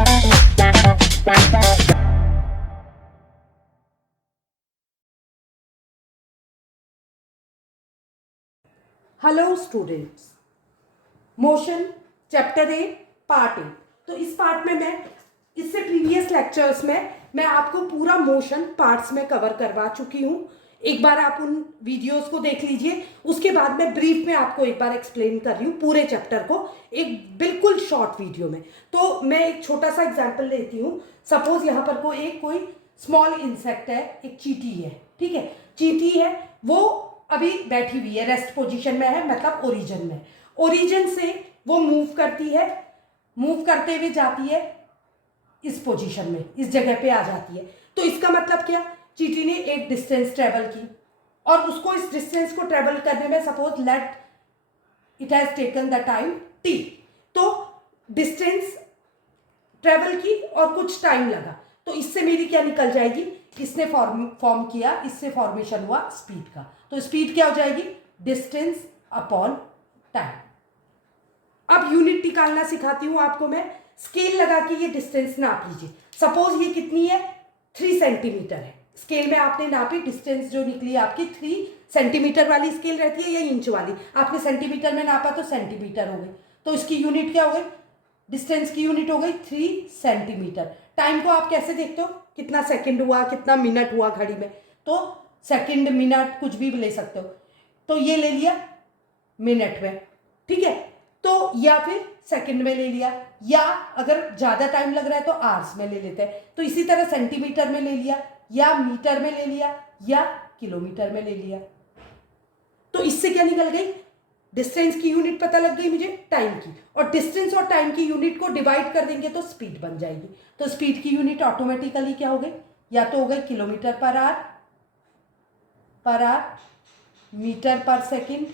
Hello students, motion chapter 8 part 8। तो इस part में मैं इससे प्रीवियस लेक्चर्स में मैं आपको पूरा मोशन पार्ट्स में कवर करवा चुकी हूँ। एक बार आप उन वीडियोस को देख लीजिए, उसके बाद मैं ब्रीफ में आपको एक बार एक्सप्लेन कर रही हूँ पूरे चैप्टर को एक बिल्कुल शॉर्ट वीडियो में। तो मैं एक छोटा सा एग्जाम्पल लेती हूँ। सपोज यहाँ पर कोई स्मॉल इंसेक्ट है, एक चींटी है, ठीक है। चींटी है, वो अभी बैठी हुई है, रेस्ट पोजीशन में है, मतलब ओरिजिन में। ओरिजिन से वो मूव करती है, मूव करते हुए जाती है इस पोजीशन में, इस जगह पे आ जाती है। तो इसका मतलब क्या, चींटी ने एक डिस्टेंस ट्रेवल की और उसको इस डिस्टेंस को ट्रेवल करने में suppose let it has taken the time T. तो डिस्टेंस ट्रेवल की और कुछ टाइम लगा, तो इससे मेरी क्या निकल जाएगी, इसने फॉर्म किया, इससे फॉर्मेशन हुआ स्पीड का। तो स्पीड क्या हो जाएगी, डिस्टेंस अपॉन टाइम। अब यूनिट निकालना सिखाती हूं आपको मैं। स्केल लगा के ये डिस्टेंस नाप लीजिए। सपोज ये कितनी है, 3 सेंटीमीटर है। स्केल में आपने नापी, डिस्टेंस जो निकली आपकी 3 सेंटीमीटर वाली स्केल रहती है या इंच वाली, आपने सेंटीमीटर में नापा तो सेंटीमीटर हो गई। तो इसकी यूनिट क्या हो गई, डिस्टेंस की यूनिट हो गई 3 सेंटीमीटर। टाइम को आप कैसे देखते हो, कितना सेकंड हुआ, कितना मिनट हुआ घड़ी में, तो सेकंड मिनट कुछ भी ले सकते हो। तो ये ले लिया मिनट में, ठीक है। तो या फिर सेकंड में ले लिया, या अगर ज्यादा टाइम लग रहा है तो आवर्स में ले लेते हैं। तो इसी तरह सेंटीमीटर में ले लिया, या मीटर में ले लिया, या किलोमीटर में ले लिया। तो इससे क्या निकल गई, डिस्टेंस की यूनिट पता लग गई मुझे, टाइम की। और डिस्टेंस और टाइम की यूनिट को डिवाइड कर देंगे तो स्पीड बन जाएगी। तो स्पीड की यूनिट ऑटोमेटिकली क्या हो गई, या तो हो गई किलोमीटर पर आवर, मीटर पर सेकंड,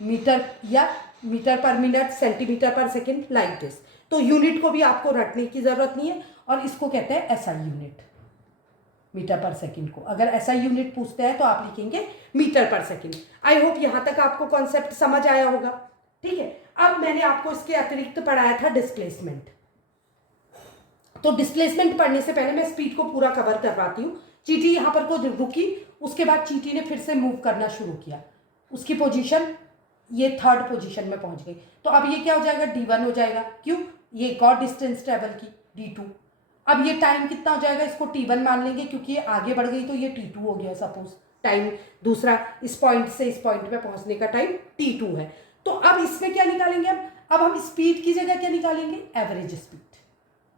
मीटर या मीटर पर मिनट, सेंटीमीटर पर सेकंड, लाइक दिस। तो यूनिट को भी आपको रटने की जरूरत नहीं है, और इसको कहते हैं एसआई यूनिट, मीटर पर सेकंड को। अगर ऐसा यूनिट पूछते हैं तो आप लिखेंगे मीटर पर सेकंड। आई होप यहां तक आपको कॉन्सेप्ट समझ आया होगा, ठीक है। अब मैंने आपको इसके अतिरिक्त पढ़ाया था डिस्प्लेसमेंट। तो डिस्प्लेसमेंट पढ़ने से पहले मैं स्पीड को पूरा कवर करवाती हूँ। चींटी यहां पर को रुकी, उसके बाद चींटी ने फिर से मूव करना शुरू किया, उसकी पोजीशन ये 3rd पोजीशन में पहुंच गई। तो अब ये क्या हो जाएगा, D1 हो जाएगा। क्यों, ये एक और डिस्टेंस ट्रेवल की D2। अब ये टाइम कितना हो जाएगा, इसको T1 मान लेंगे क्योंकि ये आगे बढ़ गई, तो ये T2 हो गया। सपोज टाइम दूसरा, इस पॉइंट से इस पॉइंट पे पहुंचने का टाइम T2 है। तो अब इसमें क्या निकालेंगे, अब हम स्पीड की जगह क्या निकालेंगे, average speed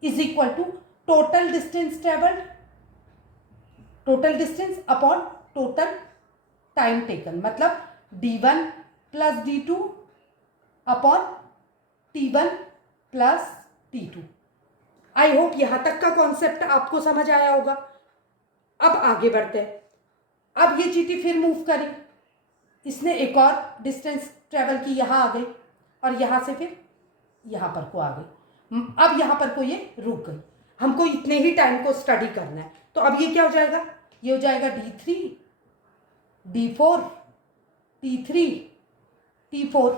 is equal to total distance travelled, total distance upon total time taken, मतलब D1 plus D2 upon T1 plus T2। I hope यहां तक का कॉन्सेप्ट आपको समझ आया होगा। अब आगे बढ़ते हैं। अब ये चींटी फिर मूव करी, इसने एक और डिस्टेंस ट्रेवल की, यहां आ गई, और यहां से फिर यहां पर को आ गई। अब यहां पर को ये रुक गई। हमको इतने ही टाइम को स्टडी करना है। तो अब ये क्या हो जाएगा, ये हो जाएगा D3, D4, T3, T4,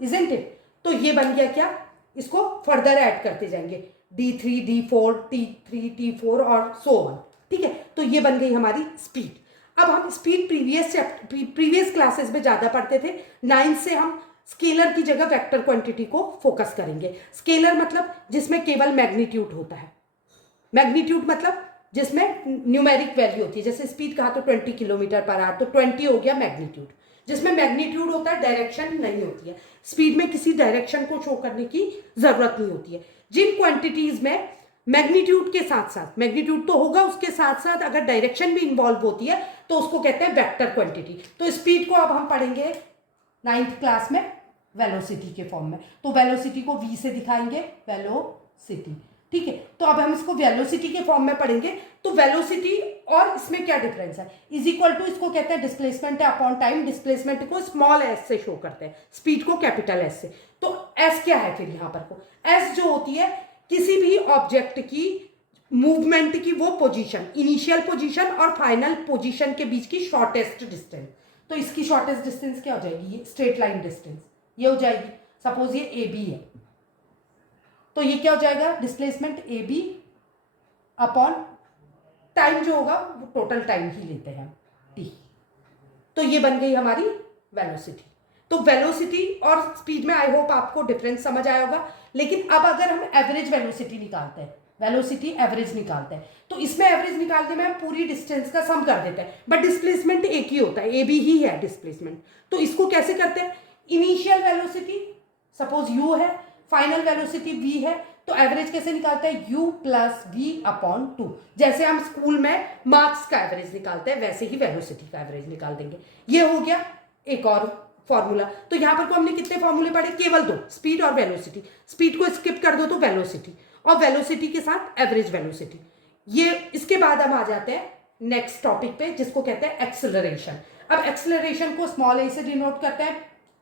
isn't it. तो ये बन गया क्या, इसको फर्दर ऐड करते जाएंगे, D3, D4, T3, T4 और सो ऑन, ठीक है। तो ये बन गई हमारी स्पीड। अब हम स्पीड प्रीवियस क्लासेस में ज्यादा पढ़ते थे। 9 से हम स्केलर की जगह वेक्टर क्वांटिटी को फोकस करेंगे। स्केलर मतलब जिसमें केवल मैग्नीट्यूड होता है, मैग्नीट्यूड मतलब जिसमें न्यूमेरिक वैल्यू होती है। जैसे स्पीड कहा तो 20 किलोमीटर पर आवर, तो 20 हो गया मैग्नीट्यूड। जिसमें मैग्नीट्यूड होता है, डायरेक्शन नहीं होती है। स्पीड में किसी डायरेक्शन को शो करने की जरूरत नहीं होती है। जिन क्वांटिटीज में मैग्नीट्यूड के साथ साथ, मैग्नीट्यूड तो होगा, उसके साथ साथ अगर डायरेक्शन भी इन्वॉल्व होती है तो उसको कहते हैं वेक्टर क्वांटिटी। तो स्पीड को अब हम पढ़ेंगे 9th क्लास में वेलोसिटी के फॉर्म में। तो वेलोसिटी को v से दिखाएंगे, वेलोसिटी, ठीक है। तो अब हम इसको वेलोसिटी के फॉर्म में पढ़ेंगे। तो वेलोसिटी और इसमें क्या डिफरेंस है, इज इक्वल टू, इसको कहते हैं डिस्प्लेसमेंट है अपॉन टाइम। डिस्प्लेसमेंट को स्मॉल एस से शो करते हैं, स्पीड को कैपिटल एस से। तो एस क्या है फिर यहाँ पर को, एस जो होती है किसी भी ऑब्जेक्ट की मूवमेंट की वो पोजीशन, इनिशियल पोजीशन और फाइनल पोजीशन के बीच की शॉर्टेस्ट डिस्टेंस। तो इसकी शॉर्टेस्ट डिस्टेंस क्या हो जाएगी, ये स्ट्रेट लाइन डिस्टेंस ये हो जाएगी। सपोज ये ए बी है, तो ये क्या हो जाएगा, displacement A B upon time जो होगा वो टोटल टाइम ही लेते हैं टी। तो ये बन गई हमारी वेलोसिटी। तो वेलोसिटी और स्पीड में आई होप आपको डिफरेंस समझ आया होगा। लेकिन अब अगर हम एवरेज वेलोसिटी निकालते हैं, वेलोसिटी एवरेज निकालते हैं, तो इसमें एवरेज निकालने में हम पूरी डिस्टेंस का सम कर देते हैं, बट डिस्प्लेसमेंट एक ही होता है, ए बी ही है डिस्प्लेसमेंट। तो इसको कैसे करते हैं, इनिशियल वेलोसिटी सपोज यू है, फाइनल वेलोसिटी वी है, तो एवरेज कैसे निकालते हैं, u प्लस वी अपॉन 2। जैसे हम स्कूल में मार्क्स का एवरेज निकालते हैं वैसे ही वेलोसिटी का एवरेज निकाल देंगे। ये हो गया एक और फॉर्मूला। तो यहां पर को हमने कितने फॉर्मूले पढ़े, केवल 2, स्पीड और वेलोसिटी। स्पीड को स्किप कर दो तो वेलोसिटी, और वेलोसिटी के साथ एवरेज वेलोसिटी। ये इसके बाद हम आ जाते हैं नेक्स्ट टॉपिक पे, जिसको कहते हैं एक्सेलरेशन। अब एक्सेलरेशन को स्मॉल ए से डिनोट करते हैं।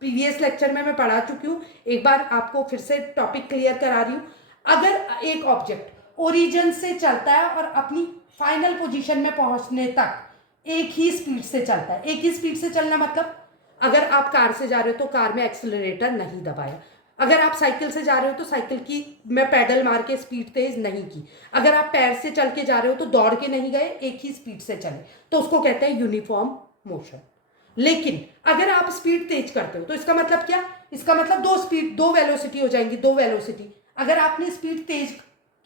प्रीवियस लेक्चर में मैं पढ़ा चुकी हूँ, एक बार आपको फिर से टॉपिक क्लियर करा रही हूँ। अगर एक ऑब्जेक्ट ओरिजिन से चलता है और अपनी फाइनल पोजीशन में पहुंचने तक एक ही स्पीड से चलता है, एक ही स्पीड से चलना मतलब अगर आप कार से जा रहे हो तो कार में एक्सेलरेटर नहीं दबाया, अगर आप साइकिल से जा रहे हो तो साइकिल की में पैडल मार के स्पीड तेज नहीं की, अगर आप पैर से चल के जा रहे हो तो दौड़ के नहीं गए, एक ही स्पीड से चले, तो उसको कहते हैं यूनिफॉर्म मोशन। लेकिन अगर आप स्पीड तेज करते हो तो इसका मतलब क्या, इसका मतलब दो स्पीड, दो वेलोसिटी हो जाएंगी, दो वेलोसिटी। अगर आपने स्पीड तेज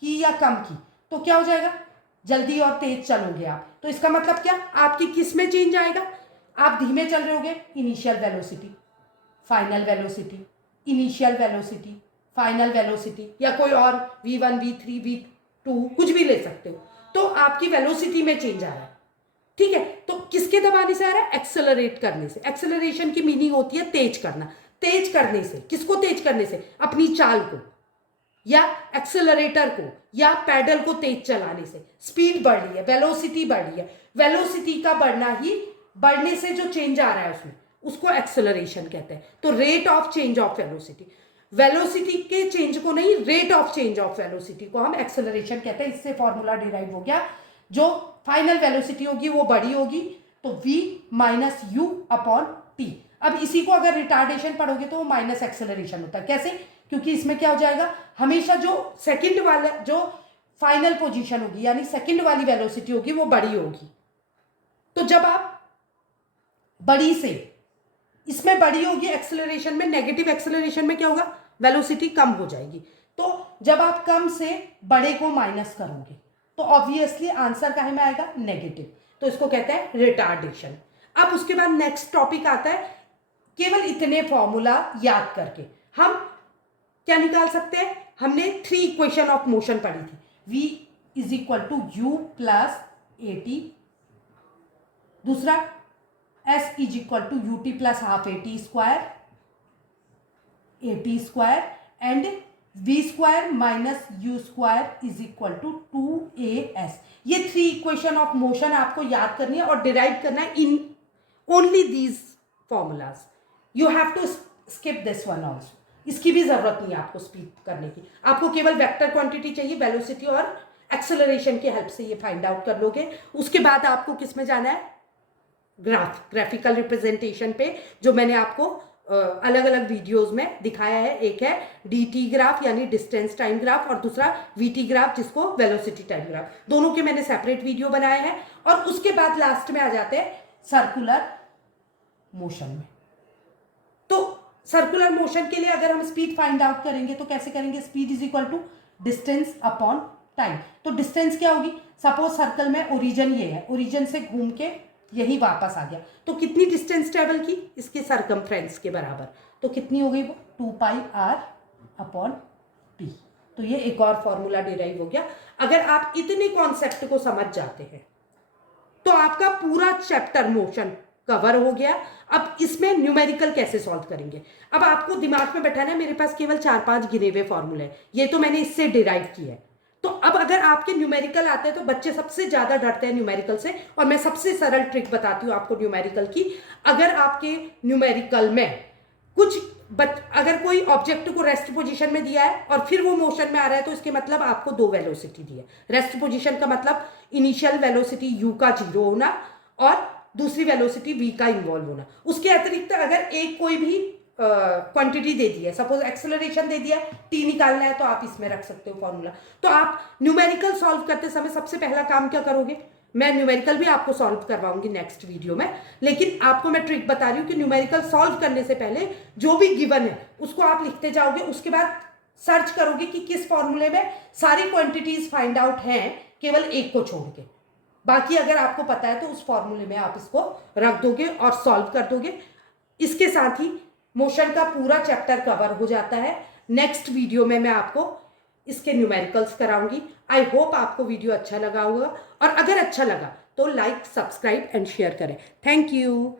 की या कम की तो क्या हो जाएगा, जल्दी और तेज चलोगे आप, तो इसका मतलब क्या, आपकी किस में चेंज आएगा, आप धीमे चल रहे होगे, initial velocity final velocity, initial velocity final velocity, या कोई और v1 v3 v2 कुछ भी ले सकते हो, तो आपकी वेलोसिटी में चेंज आ रहा है। ठीक है, तो किसके दबाने से आ रहा है, एक्सेलरेट करने से। एक्सेलरेशन की मीनिंग होती है तेज करना। तेज करने से, किसको तेज करने से, अपनी चाल को या एक्सेलरेटर को या पैडल को तेज चलाने से स्पीड बढ़ रही है, वेलोसिटी बढ़ रही है। वेलोसिटी का बढ़ना ही, बढ़ने से जो चेंज आ रहा है उसमें, उसको एक्सेलरेशन कहते हैं। तो rate of change of velocity, velocity के चेंज को नहीं, rate of change of velocity को हम एक्सेलरेशन कहते हैं। इससे फॉर्मूला डिराइव हो गया, जो फाइनल वेलोसिटी होगी वो बड़ी होगी तो v minus you upon T. अब इसी को अगर रिटार्डेशन पढ़ोगे तो वो माइनस एक्सेलरेशन होता है। कैसे, क्योंकि इसमें क्या हो जाएगा, हमेशा जो सेकंड वाला, जो फाइनल पोजीशन होगी यानी सेकंड वाली वेलोसिटी होगी वो बड़ी होगी। तो जब आप बड़ी से, इसमें बड़ी होगी एक्सेलरेशन में, नेगेटिव एक्सेलरेशन में क्या होगा, वेलोसिटी कम हो जाएगी। तो जब आप कम से बड़े को माइनस करोगे तो ऑब्वियसली आंसर काहे में आएगा, नेगेटिव। तो इसको कहते हैं रिटार्डेशन। अब उसके बाद नेक्स्ट टॉपिक आता है, केवल इतने फॉर्मूला याद करके हम क्या निकाल सकते हैं, हमने 3 इक्वेशन ऑफ मोशन पढ़ी थी। v is equal to u plus a t, दूसरा s is equal to u t plus half a t square and v square minus u square is equal to 2as। ये 3 equation of motion आपको याद करनी है और derive करना है in only these formulas. You have to skip this one also, इसकी भी जरूरत नहीं है आपको स्पीड करने की, आपको केवल वेक्टर क्वांटिटी चाहिए, वेलोसिटी और एक्सेलरेशन की हेल्प से ये फाइंड आउट कर लोगे। उसके बाद आपको किस में जाना है, ग्राफिकल रिप्रेजेंटेशन पे, जो मैंने आपको अलग अलग वीडियोस में दिखाया है। एक है dt ग्राफ यानी डिस्टेंस टाइम ग्राफ, और दूसरा vt ग्राफ जिसको वेलोसिटी टाइम ग्राफ, दोनों के मैंने सेपरेट वीडियो बनाए हैं। और उसके बाद लास्ट में आ जाते हैं सर्कुलर मोशन में। तो सर्कुलर मोशन के लिए अगर हम स्पीड फाइंड आउट करेंगे तो कैसे करेंगे, speed is equal to distance upon time. तो डिस्टेंस क्या होगी, सपोज सर्कल में ओरिजिन ये है, ओरिजिन से घूम के यही वापस आ गया, तो कितनी डिस्टेंस ट्रेवल की, इसके सरकमफ्रेंस के बराबर, तो कितनी हो गई वो 2πr अपॉन टी। तो ये एक और फॉर्मूला डिराइव हो गया। अगर आप इतने कॉन्सेप्ट को समझ जाते हैं तो आपका पूरा चैप्टर मोशन कवर हो गया। अब इसमें न्यूमेरिकल कैसे सॉल्व करेंगे, अब आपको दिमाग में बैठाना है, मेरे पास केवल 4-5 गिने हुए फॉर्मूले हैं, ये तो मैंने इससे डिराइव किया है। तो अब अगर आपके न्यूमेरिकल आते हैं तो बच्चे सबसे ज्यादा डरते हैं न्यूमेरिकल से, और मैं सबसे सरल ट्रिक बताती हूँ आपको न्यूमेरिकल की। अगर आपके न्यूमेरिकल में कुछ अगर कोई ऑब्जेक्ट को रेस्ट पोजीशन में दिया है और फिर वो मोशन में आ रहा है तो इसके मतलब आपको 2 वेलोसिटी दी है। रेस्ट पोजीशन का मतलब इनिशियल वेलोसिटी u का 0 होना और दूसरी वेलोसिटी v का इन्वॉल्व होना। उसके अतिरिक्त अगर एक कोई भी क्वांटिटी दे दी है, सपोज एक्सेलरेशन दे दिया है, टी निकालना है तो आप इसमें रख सकते हो फॉर्मूला। तो आप न्यूमेरिकल सॉल्व करते समय सबसे पहला काम क्या करोगे, मैं न्यूमेरिकल भी आपको सॉल्व करवाऊंगी नेक्स्ट वीडियो में, लेकिन आपको मैं ट्रिक बता रही हूँ कि न्यूमेरिकल सॉल्व करने से पहले जो भी गिवन है उसको आप लिखते जाओगे, उसके बाद सर्च करोगे कि किस फॉर्मूले में सारी क्वांटिटीज फाइंड आउट हैं केवल एक को छोड़ के, बाकी अगर आपको पता है तो उस फॉर्मूले में आप इसको रख दोगे और सॉल्व कर दोगे। इसके साथ ही मोशन का पूरा चैप्टर कवर हो जाता है। नेक्स्ट वीडियो में मैं आपको इसके न्यूमेरिकल्स कराऊंगी। आई होप आपको वीडियो अच्छा लगा होगा, और अगर अच्छा लगा तो लाइक, सब्सक्राइब एंड शेयर करें। Thank you.